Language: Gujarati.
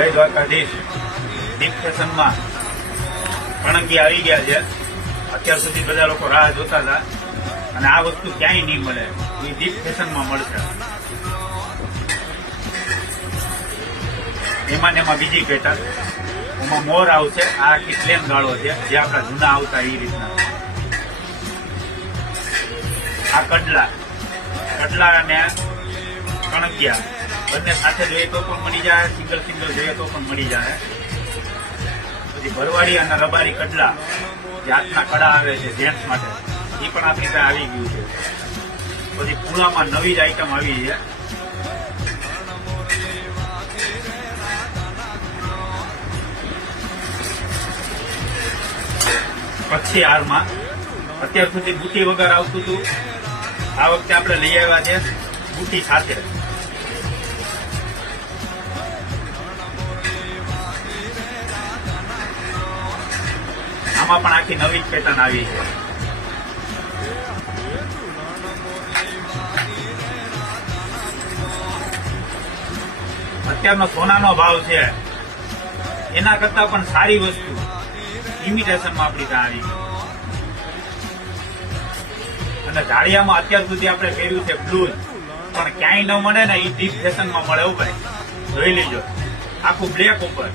જય દ્વારકાધીશ. ડીપ ફેશનમાં કણકી આવી ગયા છે. અત્યાર સુધી બધા લોકો રાહ જોતા હતા અને આ વસ્તુ ક્યાંય નહીં મળે, એ ડીપ ફેશનમાં મળશે. એમાં ને એમાં બીજી પેટર્ન, એમાં મોર આવશે. આ આખી પ્લેન ગાળો છે જે આપણા જૂના આવતા એ રીતના. આ કડલા અને કણકિયા બંને સાથે જોઈએ તો પણ મળી જાય, સિંગલ જોઈએ તો પણ મળી જાય. પછી ભરવાડી અને રબારી કડલા જે હાથના કડા આવે છે જેન્ટ્સ માટે, એ પણ આપણી પાસે આવી ગયું છે. પછી પૂળામાં નવી જ આઈટમ આવી છે. કચ્છી હારમાં અત્યાર સુધી બુટી વગર આવતું હતું, આ વખતે આપણે લઈ આવ્યા છે બુટી સાથે. આમાં પણ આખી નવી જ પેટર્ન આવી છે. અત્યારનો સોનાનો ભાવ છે એના કરતા પણ સારી વસ્તુ ઇમિટેશનમાં આપણી ત્યાં આવી ગઈ. અને ધારિયામાં અત્યાર સુધી આપણે પહેર્યું છે બ્લુઝ, પણ ક્યાંય ન મળે ને એ ડીપ ફેશનમાં મળે. એવું ભાઈ જોઈ લેજો, આખું બ્લેક ઉપર